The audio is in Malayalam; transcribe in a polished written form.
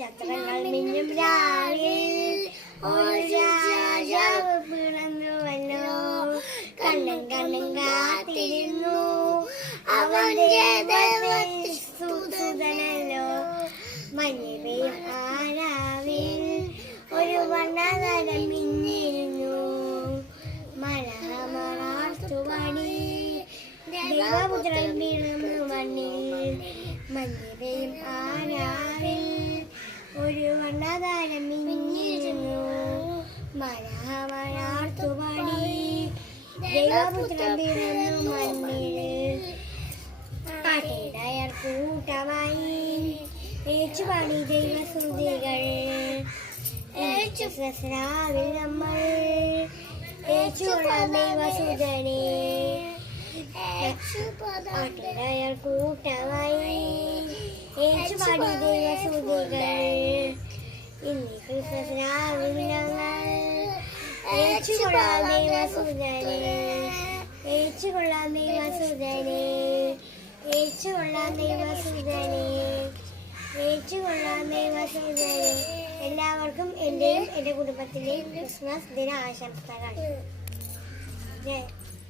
നക്ഷത്രങ്ങൾ മിന്നും രാവിൽ ഒരു രാജാവ് പിറന്നുവല്ലോ. കണ്ണും കണ്ണും കാത്തിരുന്നു അവന്റെ സുതനല്ലോ. മഞ്ഞ് പെയ്യും ആരാവിൽ ഒരു വർണ്ണതരം മിന്നിരുന്നു. മലഹമറാർത്തുപടി ദൈവപുത്രൻ പിറന്നു മണ്ണിൽ. മഞ്ഞ് പെയ്യും ആരാവിൽ ഒരു വർണ്ണതരം മിന്നിരുന്നു. മലഹമറാർത്തുപടി ദൈവപുത്രൻ പിറന്നു മണ്ണിൽ. പാട്ടിടയർ കൂട്ടമായി ഏറ്റുപാടി ദൈവസ്തുതികൾ. രാവിൽ നമ്മൾ ഏറ്റുകൊള്ളാം ദൈവസുതനെ. പാട്ടിടയർ കൂട്ടമായി ഏറ്റുപാടി ദൈവസ്തുതികൾ. ഇന്ന് ക്രിസ്മസ് രാവിൽ ഞങ്ങൾ ഏറ്റുകൊള്ളാം ദൈവസുതനെ. ഏറ്റുകൊള്ളാം ദൈവസുതനെ. ഏറ്റുകൊള്ളാം ദൈവസുതനെ. ഏറ്റുകൊള്ളാം ദൈവസുതനെ. എല്ലാവർക്കും എൻ്റെയും എൻ്റെ കുടുംബത്തിൻ്റെയും ക്രിസ്മസ് ദിന ആശംസകൾ.